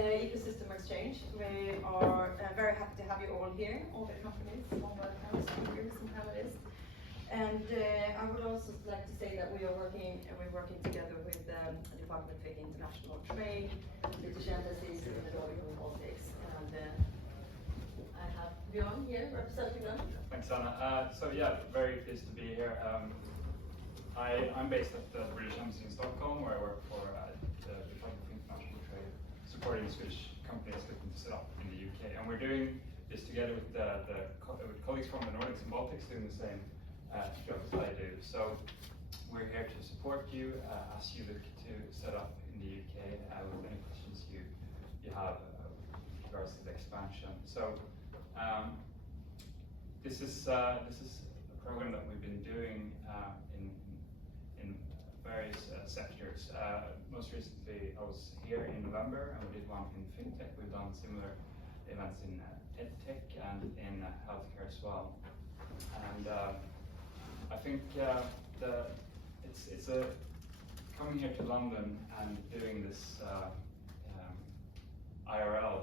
ecosystem exchange. We are very happy to have you all here, all the companies, all the speakers and panelists. And I would also like to say that we're working together with the Department for International Trade, British embassies in the Nordic and Baltics. And I have Björn here representing them. Thanks, Anna. So yeah, very pleased to be here. I'm based at the British Embassy in Stockholm, where I work for the Department of International Trade, supporting Swedish companies looking to set up in the UK. And we're doing this together with with colleagues from the Nordics and Baltics doing the same job as I do. So we're here to support you as you look to set up in the UK with any questions you have with regards to the expansion. So this is a program that we've been doing in various sectors. Most recently, I was here in November, and we did one in fintech. We've done similar events in edtech and in healthcare as well. And I think it's coming here to London and doing this IRL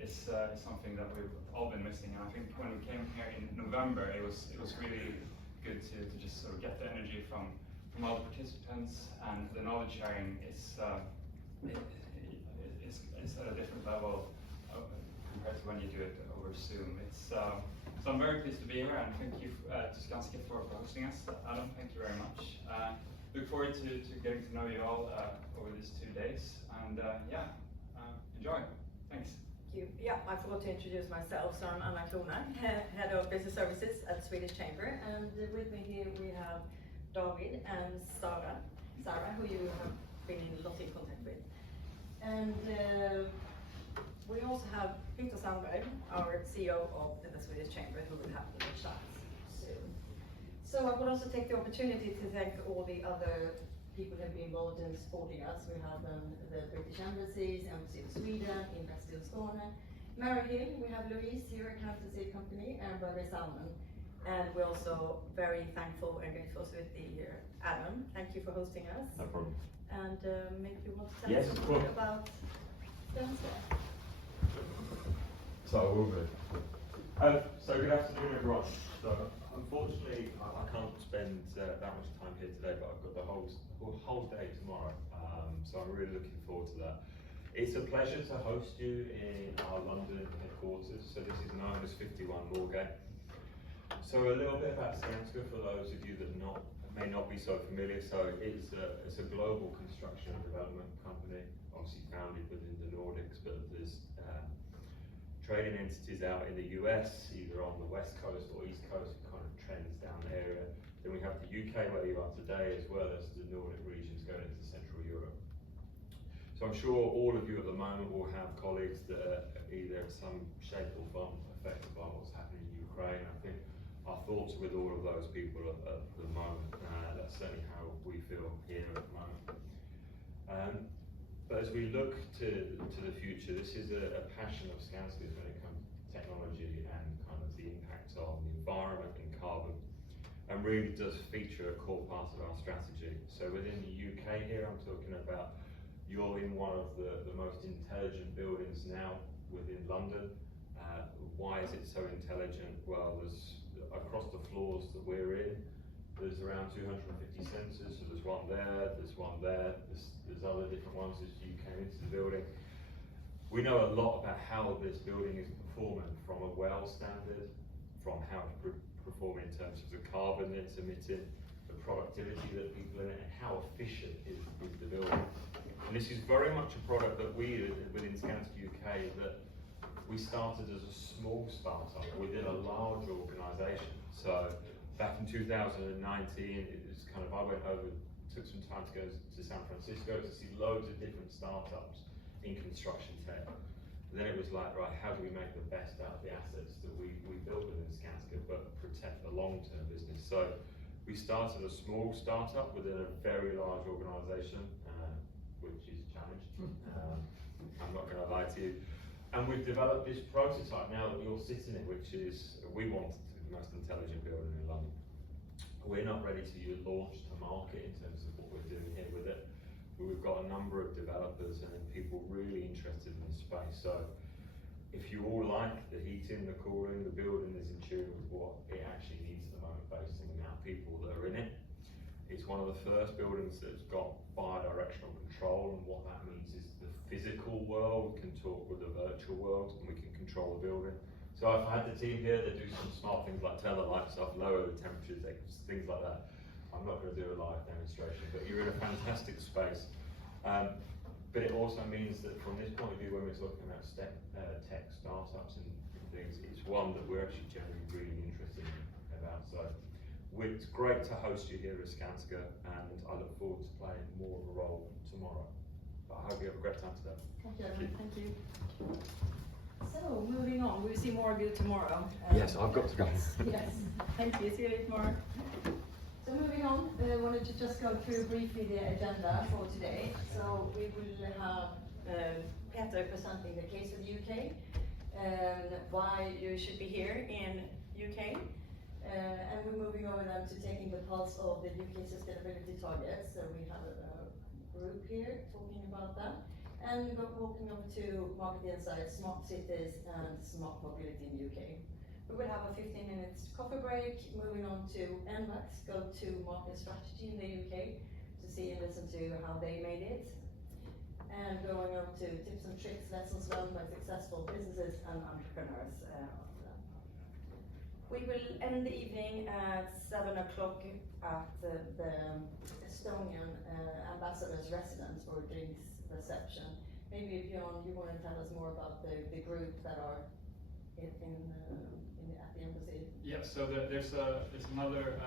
is something that we've all been missing. And I think when we came here in November, it was really good to just sort of get the energy from all the participants, and the knowledge sharing is at a different level compared to when you do it over Zoom. So I'm very pleased to be here, and thank you to Skanska for hosting us. Adam, thank you very much. Look forward to getting to know you all over these 2 days, and enjoy. Thanks. Thank you. Yeah, I forgot to introduce myself. So I'm Anna Crona, Head of Business Services at Swedish Chamber, and with me here we have David and Sarah, who you have been in a lot in contact with. And we also have Peter Sandberg, our CEO of the Swedish Chamber, who will have the chat soon. So I would also take the opportunity to thank all the other people who have been involved in supporting us. We have the British embassies, Embassy of Sweden, Invest in Skåne, Mary Hill, we have Louise here, accountancy company, and Burger Salmon. And we're also very thankful and grateful with Adam. Thank you for hosting us. No problem. And maybe you want to tell us something about Skanska. So I will do. So good afternoon, everyone. So unfortunately, I can't spend that much time here today, but I've got the whole day tomorrow. So I'm really looking forward to that. It's a pleasure to host you in our London headquarters. So this is known as 51 Moorgate. So a little bit about Skanska for those of you that may not be so familiar. So it's a global construction and development company, obviously founded within the Nordics, but there's trading entities out in the US, either on the West Coast or East Coast, kind of trends down the area. Then we have the UK where you are today, as well as the Nordic regions going into Central Europe. So I'm sure all of you at the moment will have colleagues that are either in some shape or form affected by what's happening in Ukraine. I think our thoughts are with all of those people at the moment. That's certainly how we feel here at the moment. But as we look to the future, this is a passion of Skanska's when it comes to technology and kind of the impact on the environment and carbon, and really does feature a core part of our strategy. So within the UK here, I'm talking about you're in one of the most intelligent buildings now within London. Why is it so intelligent? Well, there's across the floors that we're in, there's around 250 sensors. So there's one there, there's one there, there's other different ones as you came into the building. We know a lot about how this building is performing from a well standard, from how it's performing in terms of the carbon it's emitting, the productivity that people in it, and how efficient is the building. And this is very much a product that we within Skanska UK that we started as a small startup within a large organisation. So back in 2019, it was kind of, I went over, took some time to go to San Francisco to see loads of different startups in construction tech. And then it was like, right, how do we make the best out of the assets that we built within Skanska, but protect the long-term business? So we started a small startup within a very large organisation, which is a challenge. I'm not going to lie to you. And we've developed this prototype now that we all sit in it, which is, we want it to be the most intelligent building in London. We're not ready to launch to market in terms of what we're doing here with it, We've got a number of developers and then people really interested in this space. So if you all like the heating, the cooling, the building is in tune with what it actually needs at the moment based on the amount of people that are in it. It's one of the first buildings that's got bi-directional control, and what that means is the physical world can talk with the virtual world and we can control the building. So if I had the team here, they do some smart things like turn the lights off, lower the temperatures, things like that. I'm not going to do a live demonstration, but you're in a fantastic space. But it also means that from this point of view, when we're talking about tech startups and things, it's one that we're actually generally really interested about. So it's great to host you here at Skanska, and I look forward to playing more of a role tomorrow. But I hope you have a great time today. Thank you. So, moving on, we'll see more of you tomorrow. Yes, I've got to go. Yes, thank you. See you tomorrow. So moving on, I wanted to just go through briefly the agenda for today. So we will have Peter presenting the case of the UK, why you should be here in UK, and we're moving over then to taking the pulse of the UK sustainability targets. So we have a group here talking about that, and we're walking over to market insights, smart cities, and smart mobility in the UK. We will have a 15 minutes coffee break, moving on to NMAX, go to market strategy in the UK to see and listen to how they made it. And going on to tips and tricks, lessons learned by successful businesses and entrepreneurs. We will end the evening at 7 o'clock at the Estonian ambassador's residence for a drinks reception. Maybe Björn, you want to tell us more about the group that are at the embassy? Yeah, so there's another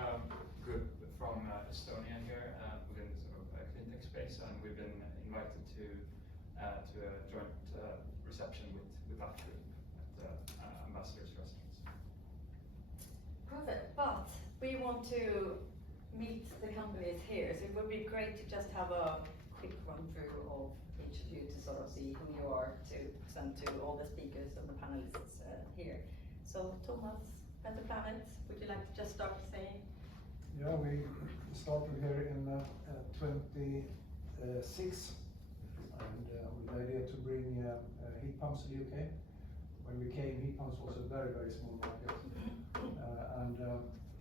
group from Estonia here within sort of Greentech space, and we've been invited to a joint reception with that group at the ambassador's residence. Perfect, but we want to meet the companies here, so it would be great to just have a quick run through of each of you to sort of see who you are to present to all the speakers and the panelists here. So Thomas, Better Planet, would you like to just start saying? Yeah, we started here in 26, and with the idea to bring heat pumps to the UK. When we came, heat pumps was a very, very small market, and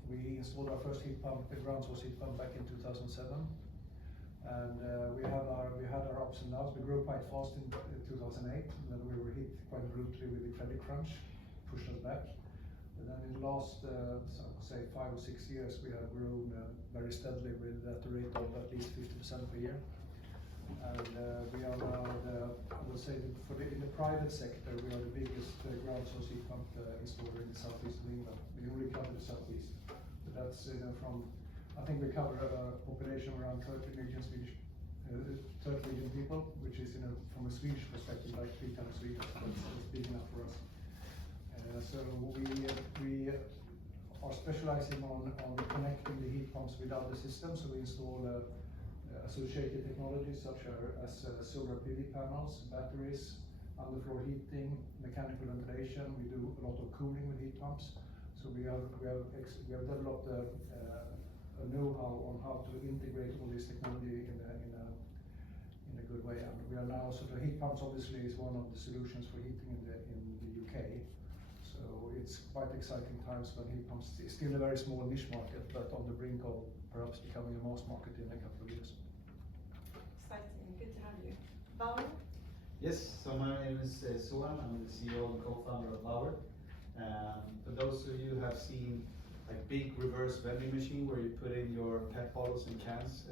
we installed our first heat pump, the ground source heat pump, back in 2007. And we had our ups and downs. We grew quite fast in 2008, and then we were hit quite brutally with the credit crunch, pushed us back. And then in the last, say 5 or 6 years, we have grown very steadily at the rate of at least 50% per year. And we are now, I would say, in the private sector, we are the biggest ground source heat pump installer in the southeast of England. We only cover the southeast, but that's from. I think we cover a population around 30 million people, which is, from a Swedish perspective, like 3 times Sweden. So it's big enough for us. So we are specializing on connecting the heat pumps with other systems. So we install associated technologies such as solar PV panels, batteries, underfloor heating, mechanical ventilation. We do a lot of cooling with heat pumps. So we have developed a know-how on how to integrate all this technology in a good way. And we are now heat pumps obviously is one of the solutions for heating in the UK. So it's quite exciting times when heat pumps is still a very small niche market, but on the brink of perhaps becoming a mass market in a couple of years. Exciting, good to have you. Bauer? Yes, so my name is Sohan. I'm the CEO and co-founder of Bauer. For those of you who have seen like big reverse vending machine where you put in your PET bottles and cans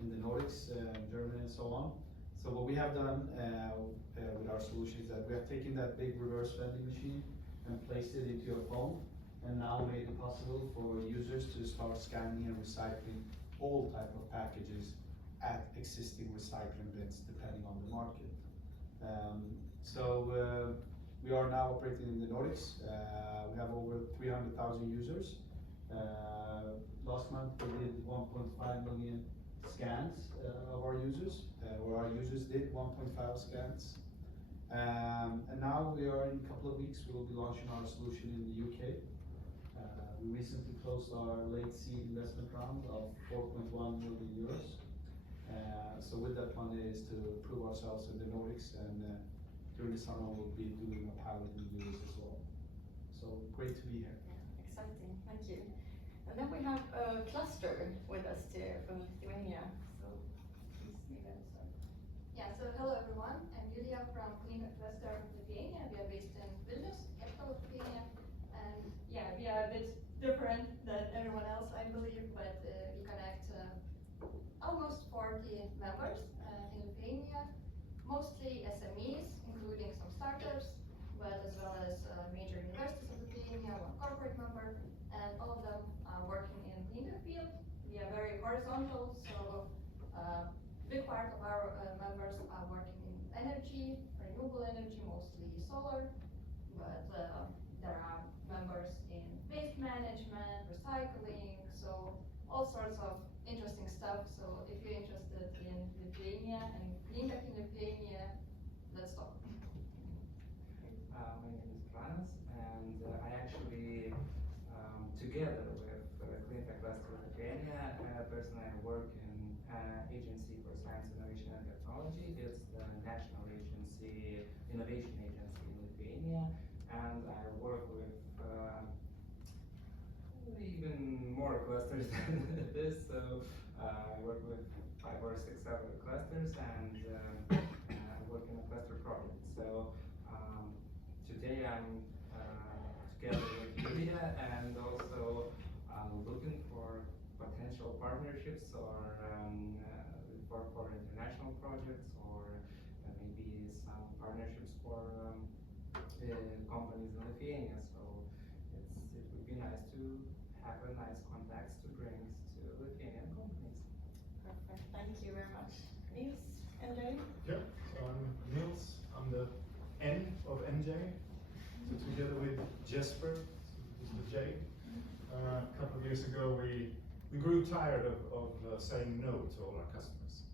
in the Nordics, Germany and so on. So what we have done with our solution is that we have taken that big reverse vending machine and placed it into your phone, and now made it possible for users to start scanning and recycling all type of packages at existing recycling bins depending on the market. We are now operating in the Nordics. We have over 300,000 users. Last month we did 1.5 million scans of our users, or our users did 1.5 scans. And now we are, in a couple of weeks, we will be launching our solution in the UK. We recently closed our late seed investment round of 4.1 million euros. So with that one is to prove ourselves in the Nordics, and during the summer we'll be doing a pilot in the US as well. So great to be here. Yeah, exciting, thank you. And then we have a cluster with us here from Lithuania. So please, Julia, start. Yeah, so hello everyone. I'm Julia from Greentech Cluster Lithuania. We are based in Vilnius, capital of Lithuania. And yeah, we are a bit different than everyone else, I believe, but we connect almost 40 members in Lithuania, mostly SMEs, including some startups, but as well as major universities of Lithuania, one corporate member, and all of them are working in the clean tech field. We are very horizontal, so big part of our members are working in energy, renewable energy, mostly solar, but there are members in waste management, recycling, so all sorts of interesting stuff. So if you're interested in Lithuania and clean tech in Lithuania, let's talk. My name is Pranas, and I actually, together with Greentech Cluster Lithuania, personally I work in Agency for Science, Innovation and Technology. It's the national agency, innovation agency in Lithuania, and I work with even more clusters than this. So I work with 5 or 6 other clusters, and I work in a cluster project. So today I'm together with Julia, and also looking for potential partnerships or for international projects, or maybe some partnerships for companies in Lithuania. So it would be nice to have a nice contacts to bring to Lithuanian companies. Perfect, thank you very much. Niels, NJ? Yeah, so I'm Niels, I'm the N of NJ. So together with Jesper, who's the J, a couple of years ago we grew tired of saying no to all our customers,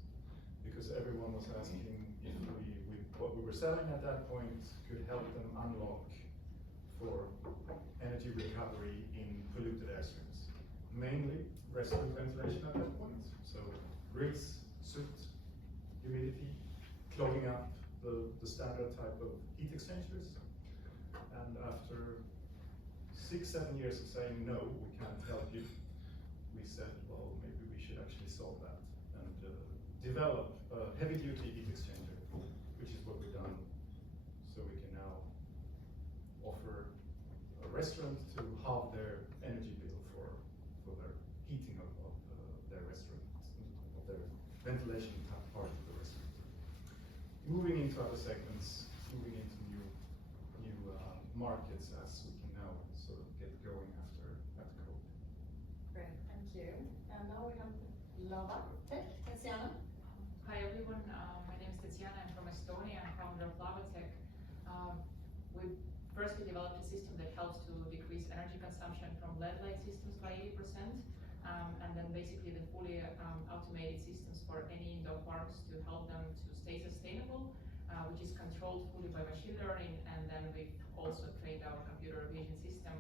because everyone was asking if what we were selling at that point could help them unlock for energy recovery in polluted air streams. Mainly restroom ventilation at that point. So grease, soot, humidity, clogging up the standard type of heat exchangers. And after 6-7 years of saying no, we can't help you, we said, well, maybe we should actually solve that and develop a heavy-duty heat exchanger, which is what we've done. So we can now offer a restaurant to halve their energy bill for their heating of their restaurant, of their ventilation part of the restaurant. Moving into other segments, moving into new markets as we can now sort of get going after COVID. Great, thank you. And now we have Lava Tech, Tatiana. Hi everyone, my name is Tatiana, I'm from Estonia, I'm founder of LavaTech. We developed a system that helps to decrease energy consumption from LED light systems by 80%, and then basically the fully automated systems for any indoor parks to help them to stay sustainable, which is controlled fully by machine learning, and then we've also trained our computer vision system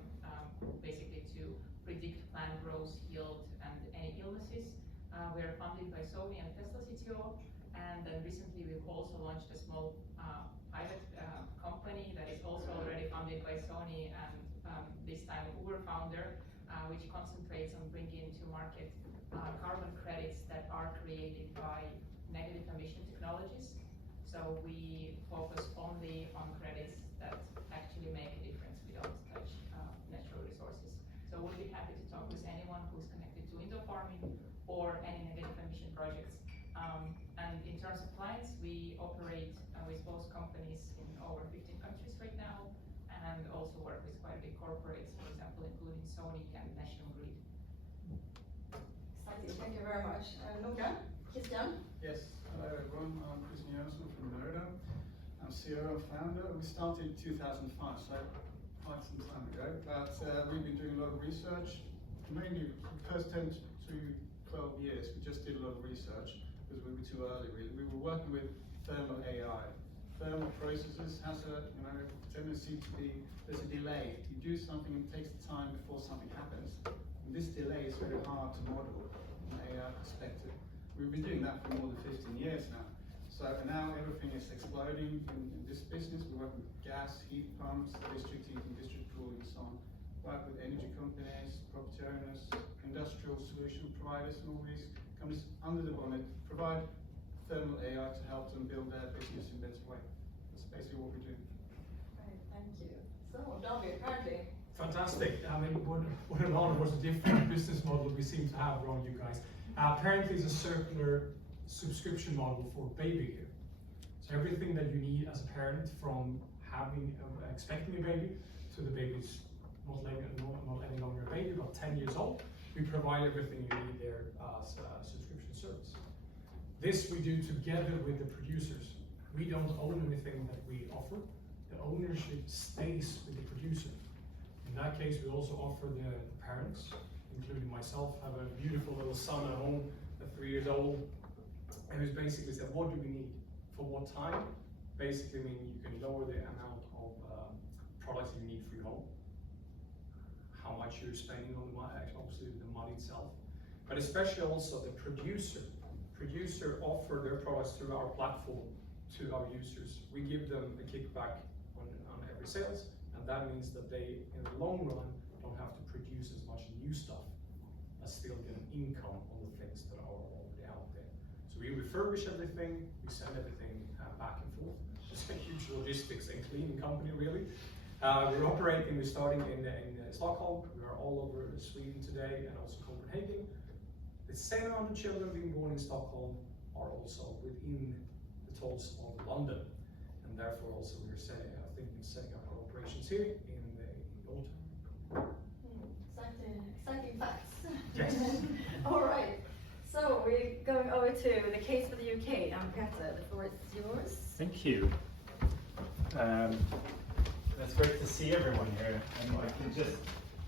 basically to predict plant growth, yield, and any illnesses. We are funded by Sony and Tesla CTO, and then recently we've also launched a small private company that is also already funded by Sony, and this time Uber founder, which concentrates on bringing to market carbon credits that are created by negative emission technologies. So we focus only on credits that actually make a difference. We don't touch natural resources. So we'll be happy to talk with anyone who's connected to indoor farming or any negative emission projects. And in terms of clients, we operate with both companies in over 15 countries right now, and also work with quite big corporates, for example, including Sony and National Grid. Exciting, thank you very much. Noga, Christian? Yes, hello everyone, I'm Christian Jönsson from Merida. I'm CEO and founder. We started in 2005, so quite some time ago, but we've been doing a lot of research. Mainly the first 10 to 12 years, we just did a lot of research because we were too early really. We were working with thermal AI. Thermal processes has a tendency to be, there's a delay. You do something, it takes time before something happens. And this delay is very hard to model from an AI perspective. We've been doing that for more than 15 years now. So now everything is exploding in this business. We work with gas, heat pumps, district heating, district cooling, and so on. Work with energy companies, property owners, industrial solution providers, and all these companies under the bonnet provide thermal AI to help them build their business in a better way. That's basically what we do. Right, thank you. So, David, apparently. Fantastic. I mean, what an honor, what a different business model we seem to have around you guys. Apparently, it's a circular subscription model for baby gear. So everything that you need as a parent, from expecting a baby to the baby's not any longer a baby, but 10 years old, we provide everything you need there as a subscription service. This we do together with the producers. We don't own anything that we offer. The ownership stays with the producer. In that case, we also offer the parents, including myself, have a beautiful little son at home at 3 years old, and who's basically said, what do we need? For what time? Basically, I mean, you can lower the amount of products you need for your home, how much you're spending on the money, obviously the money itself, but especially also the producer. Producer offer their products through our platform to our users. We give them a kickback on every sales, and that means that they, in the long run, don't have to produce as much new stuff, but still get an income on the things that are already out there. So we refurbish everything, we send everything back and forth. It's a huge logistics and cleaning company, really. We're starting in Stockholm. We are all over Sweden today, and also Copenhagen. The same amount of children being born in Stockholm are also within the tolls of London, and therefore also we're thinking of setting up our operations here in the autumn. Exciting facts. Yes. All right. So we're going over to the case for the UK. Peter, the floor is yours. Thank you. It's great to see everyone here, and I can just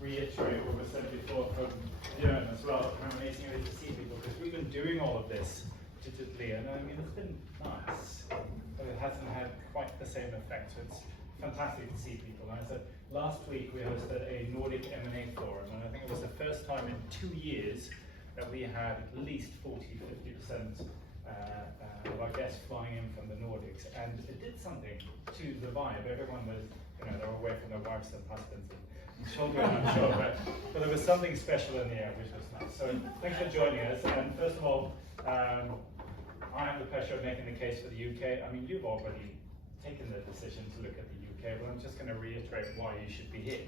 reiterate what was said before from Björn as well. How amazing it is to see people, because we've been doing all of this digitally, and I mean, it's been nice, but it hasn't had quite the same effect. So it's fantastic to see people. And I said, last week we hosted a Nordic M&A forum, and I think it was the first time in 2 years that we had at least 40–50% of our guests flying in from the Nordics, and it did something to the vibe. Everyone was, they were away from their wives and husbands and children, I'm sure, but there was something special in the air, which was nice. So thanks for joining us. And first of all, I have the pleasure of making the case for the UK. I mean, you've already taken the decision to look at the UK, but I'm just going to reiterate why you should be here.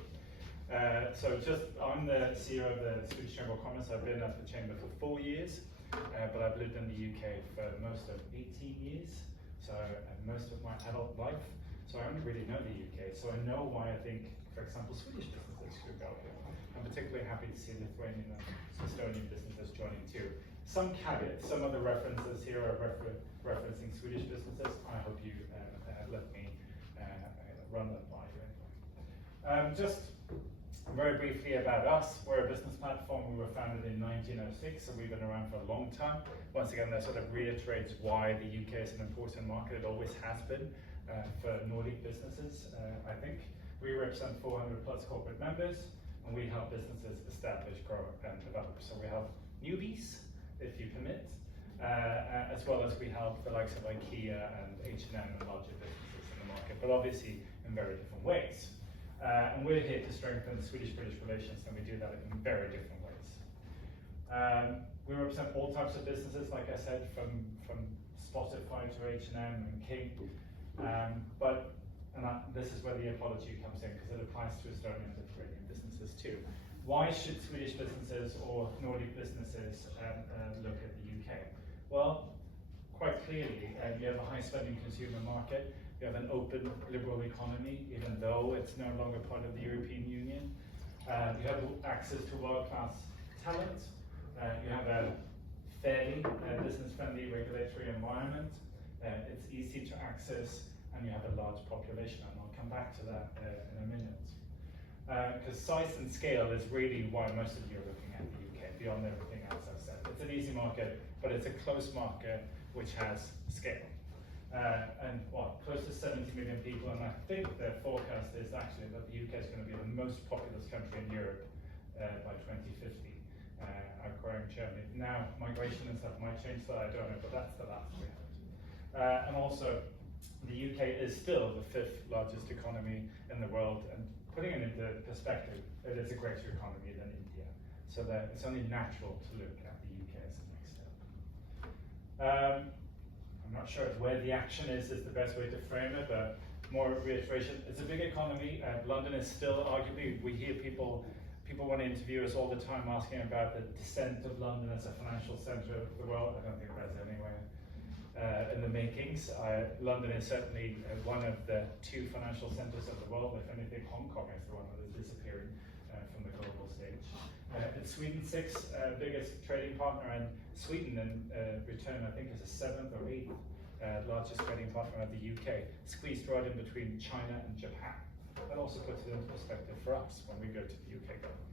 I'm the CEO of the Swedish Chamber of Commerce. I've been at the Chamber for 4 years, but I've lived in the UK for most of 18 years, so most of my adult life. So I only really know the UK, so I know why I think, for example, Swedish businesses should go here. I'm particularly happy to see Lithuanian and Estonian businesses joining too. Some caveats, some of the references here are referencing Swedish businesses. I hope you let me run them by you anyway. Just very briefly about us. We're a business platform. We were founded in 1906, so we've been around for a long time. Once again, that sort of reiterates why the UK is an important market. It always has been for Nordic businesses, I think. We represent 400 plus corporate members, and we help businesses establish, grow, and develop. So we help newbies, if you permit, as well as we help the likes of IKEA and H&M and larger businesses in the market, but obviously in very different ways. And we're here to strengthen the Swedish-British relations, and we do that in very different ways. We represent all types of businesses, like I said, from Spotify to H&M and King. This is where the apology comes in, because it applies to Estonian and Lithuanian businesses too. Why should Swedish businesses or Nordic businesses look at the UK? Well, quite clearly, you have a high-spending consumer market. You have an open, liberal economy, even though it's no longer part of the European Union. You have access to world-class talent. You have a fairly business-friendly regulatory environment. It's easy to access, and you have a large population, and I'll come back to that in a minute. Because size and scale is really why most of you are looking at the UK, beyond everything else I've said. It's an easy market, but it's a close market which has scale. Close to 70 million people, and I think the forecast is actually that the UK is going to be the most populous country in Europe by 2050. acquiring Germany. Now, migration and stuff might change that, I don't know, but that's the last we have. And also, the UK is still the 5th largest economy in the world, and putting it into perspective, it is a greater economy than India. So that it's only natural to look at the UK as the next step. I'm not sure if where the action is the best way to frame it, but more reiteration, it's a big economy. London is still arguably, we hear people want to interview us all the time asking about the descent of London as a financial centre of the world. I don't think that's anywhere in the makings. London is certainly one of the 2 financial centres of the world. If anything, Hong Kong is the one that is disappearing from the global stage. It's Sweden's 6th biggest trading partner, and Sweden in return I think is the 7th or 8th largest trading partner of the UK, squeezed right in between China and Japan. That also puts it into perspective for us when we go to the UK government.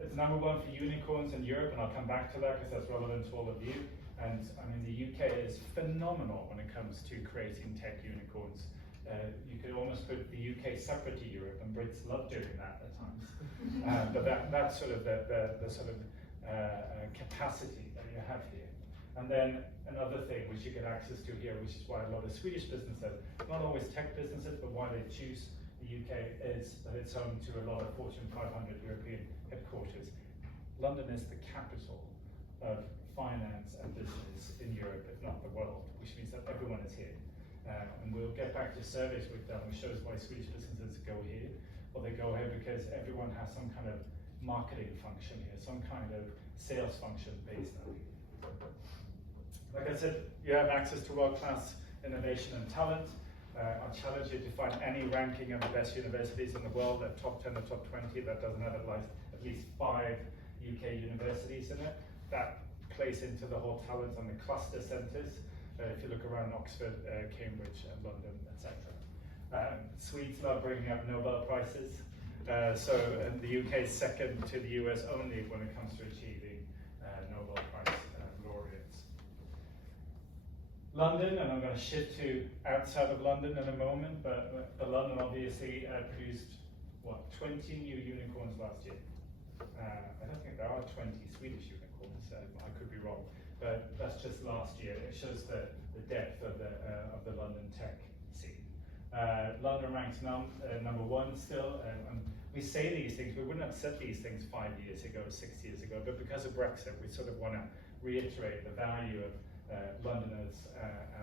It's number 1 for unicorns in Europe, and I'll come back to that because that's relevant to all of you. And I mean, the UK is phenomenal when it comes to creating tech unicorns. You could almost put the UK separate to Europe, and Brits love doing that at times. But that's sort of the sort of capacity that you have here. And then another thing which you get access to here, which is why a lot of Swedish businesses, not always tech businesses, but why they choose the UK, is that it's home to a lot of Fortune 500 European headquarters. London is the capital of finance and business in Europe, if not the world, which means that everyone is here. And we'll get back to surveys we've done, which shows why Swedish businesses go here. Well, they go here because everyone has some kind of marketing function here, some kind of sales function based on here. Like I said, you have access to world-class innovation and talent. I challenge you to find any ranking of the best universities in the world, the top 10 or top 20, that doesn't have at least 5 UK universities in it. That plays into the whole talent on the cluster centres. If you look around Oxford, Cambridge, London, etc. Swedes love bringing up Nobel Prizes. So the UK is second to the US only when it comes to achieving Nobel Prize laureates. London, and I'm going to shift to outside of London in a moment, but London obviously produced, 20 new unicorns last year. I don't think there are 20 Swedish unicorns, I could be wrong, but that's just last year. It shows the depth of the London tech scene. London ranks number 1 still, and we say these things, we wouldn't have said these things 5 years ago, 6 years ago, but because of Brexit, we sort of want to reiterate the value of London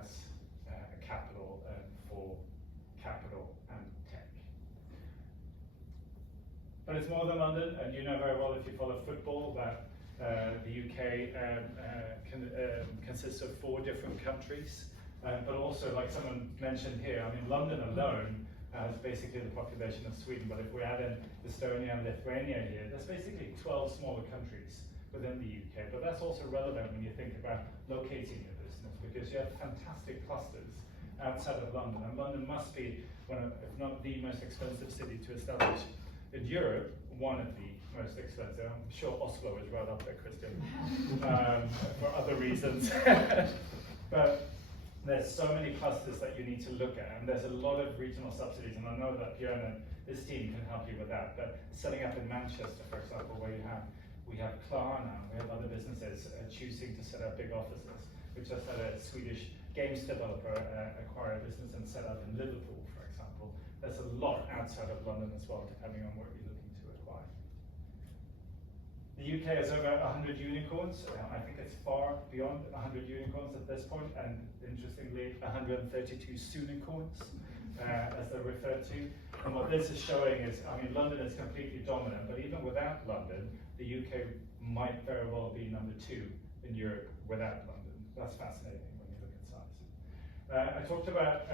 as a capital for capital and tech. But it's more than London, and you know very well if you follow football that the UK consists of 4 different countries, but also, like someone mentioned here, I mean, London alone has basically the population of Sweden, but if we add in Estonia and Lithuania here, there's basically 12 smaller countries within the UK, but that's also relevant when you think about locating your business, because you have fantastic clusters outside of London, and London must be one of, if not the most expensive city to establish in Europe, one of the most expensive. I'm sure Oslo is right up there, Christian, for other reasons. But there's so many clusters that you need to look at, and there's a lot of regional subsidies, and I know that Björn and his team can help you with that. But setting up in Manchester, for example, where we have Crona, we have other businesses choosing to set up big offices. We just had a Swedish games developer acquire a business and set up in Liverpool, for example. There's a lot outside of London as well, depending on what you're looking to acquire. The UK has over 100 unicorns. I think it's far beyond 100 unicorns at this point, and interestingly, 132 soonicorns, as they're referred to. And what this is showing is, I mean, London is completely dominant, but even without London, the UK might very well be number 2 in Europe without London. That's fascinating when you look at size. I talked about,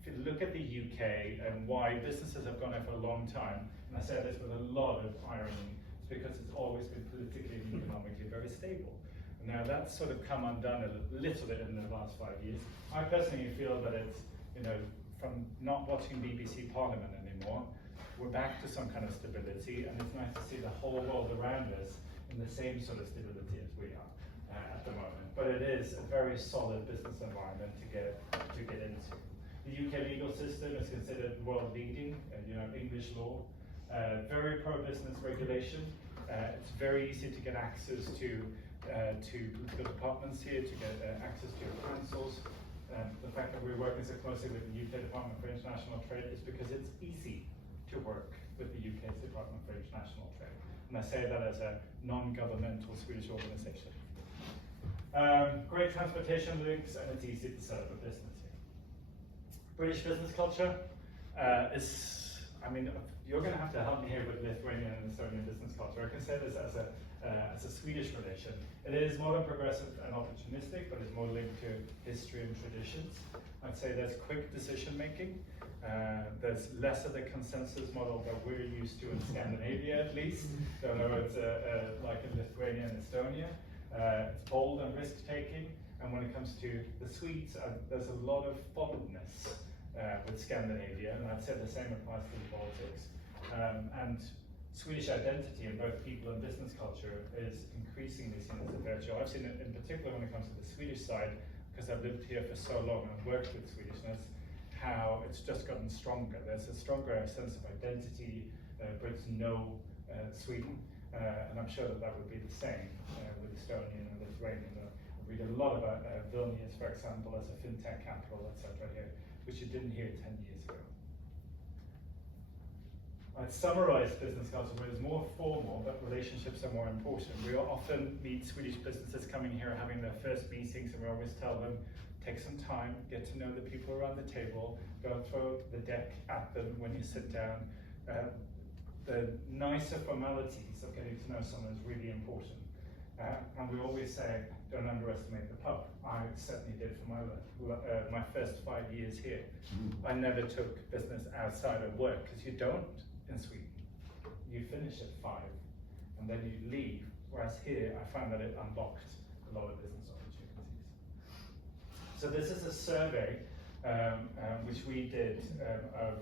if you look at the UK and why businesses have gone there for a long time, and I say this with a lot of irony, it's because it's always been politically and economically very stable. And now that's sort of come undone a little bit in the last 5 years. I personally feel that it's, from not watching BBC Parliament anymore, we're back to some kind of stability, and it's nice to see the whole world around us in the same sort of stability as we are at the moment. But it is a very solid business environment to get into. The UK legal system is considered world leading, English law, very pro-business regulation. It's very easy to get access to the departments here, to get access to your councils. The fact that we're working so closely with the UK Department for International Trade is because it's easy to work with the UK's Department for International Trade. And I say that as a non-governmental Swedish organization. Great transportation links, and it's easy to set up a business here. British business culture is, I mean, you're going to have to help me here with Lithuanian and Estonian business culture. I can say this as a Swedish relation. It is modern, progressive, and opportunistic, but it's more linked to history and traditions. I'd say there's quick decision making. There's less of the consensus model that we're used to in Scandinavia, at least. Don't know it's like in Lithuania and Estonia. It's bold and risk taking. And when it comes to the Swedes, there's a lot of fondness with Scandinavia, and I'd say the same applies to the Baltics. And Swedish identity in both people and business culture is increasingly seen as a virtue. I've seen it in particular when it comes to the Swedish side, because I've lived here for so long and worked with Swedishness, how it's just gotten stronger. There's a stronger sense of identity. Brits know Sweden, and I'm sure that would be the same with Estonian and Lithuanian. I read a lot about Vilnius, for example, as a fintech capital, etc. here, which you didn't hear 10 years ago. I'd summarize business culture where it's more formal, but relationships are more important. We often meet Swedish businesses coming here having their first meetings, and we always tell them, take some time, get to know the people around the table, don't throw the deck at them when you sit down. The nicer formalities of getting to know someone is really important. And we always say, don't underestimate the pub. I certainly did for my first 5 years here. I never took business outside of work, because you don't in Sweden. You finish at 5 and then you leave, whereas here I found that it unlocked a lot of business opportunities. So this is a survey which we did of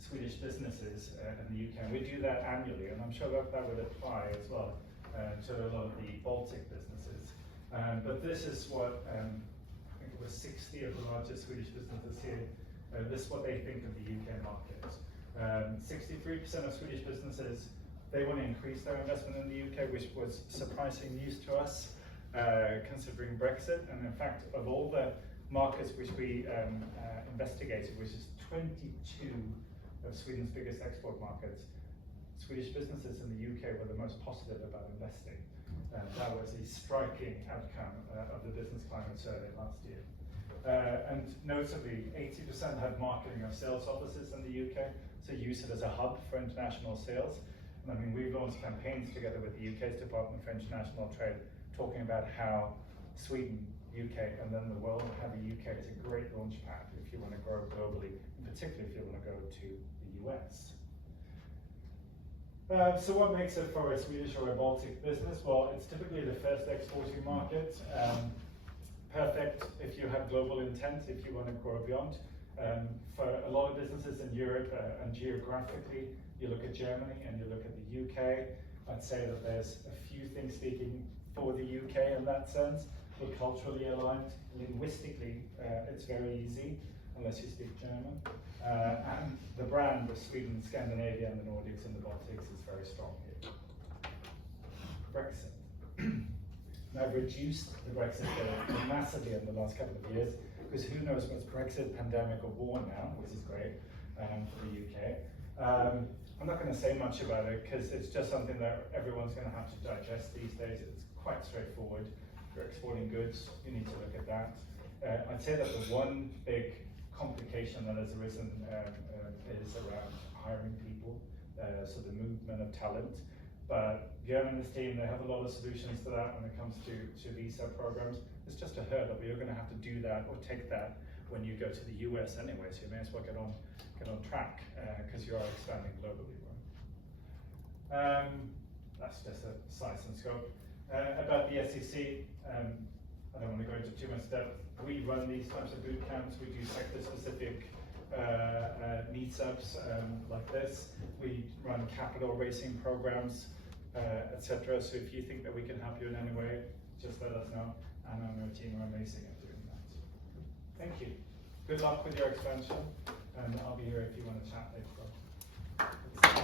Swedish businesses in the UK, and we do that annually, and I'm sure that would apply as well to a lot of the Baltic businesses. But this is what, I think it was 60 of the largest Swedish businesses here, this is what they think of the UK market. 63% of Swedish businesses, they want to increase their investment in the UK, which was surprising news to us, considering Brexit. And in fact, of all the markets which we investigated, which is 22 of Sweden's biggest export markets, Swedish businesses in the UK were the most positive about investing. That was a striking outcome of the Business Climate Survey last year. And notably, 80% had marketing of sales offices in the UK, so use it as a hub for international sales. And I mean, we've launched campaigns together with the UK's Department for International Trade, talking about how Sweden, UK, and then the world, how the UK is a great launch pad if you want to grow globally, and particularly if you want to go to the US. So what makes it for a Swedish or a Baltic business? Well, it's typically the first exporting market. Perfect if you have global intent, if you want to grow beyond. For a lot of businesses in Europe and geographically, you look at Germany and you look at the UK. I'd say that there's a few things speaking for the UK in that sense. We're culturally aligned. Linguistically, it's very easy, unless you speak German. And the brand of Sweden, Scandinavia, and the Nordics and the Baltics is very strong here. Brexit. I've reduced the Brexit massively in the last couple of years, because who knows what's Brexit, pandemic, or war now, which is great for the UK. I'm not going to say much about it, because it's just something that everyone's going to have to digest these days. It's quite straightforward. If you're exporting goods, you need to look at that. I'd say that the one big complication that has arisen is around hiring people, so the movement of talent. But Björn and his team, they have a lot of solutions to that when it comes to visa programs. It's just a hurdle, but you're going to have to do that or take that when you go to the US anyway, so you may as well get on track, because you are expanding globally, right? That's just a size and scope. About the SEC, I don't want to go into too much depth. We run these types of boot camps. We do sector-specific meetups like this. We run capital raising programs, etc. So if you think that we can help you in any way, just let us know. And our team are amazing at doing that. Thank you. Good luck with your expansion, and I'll be here if you want to chat later on.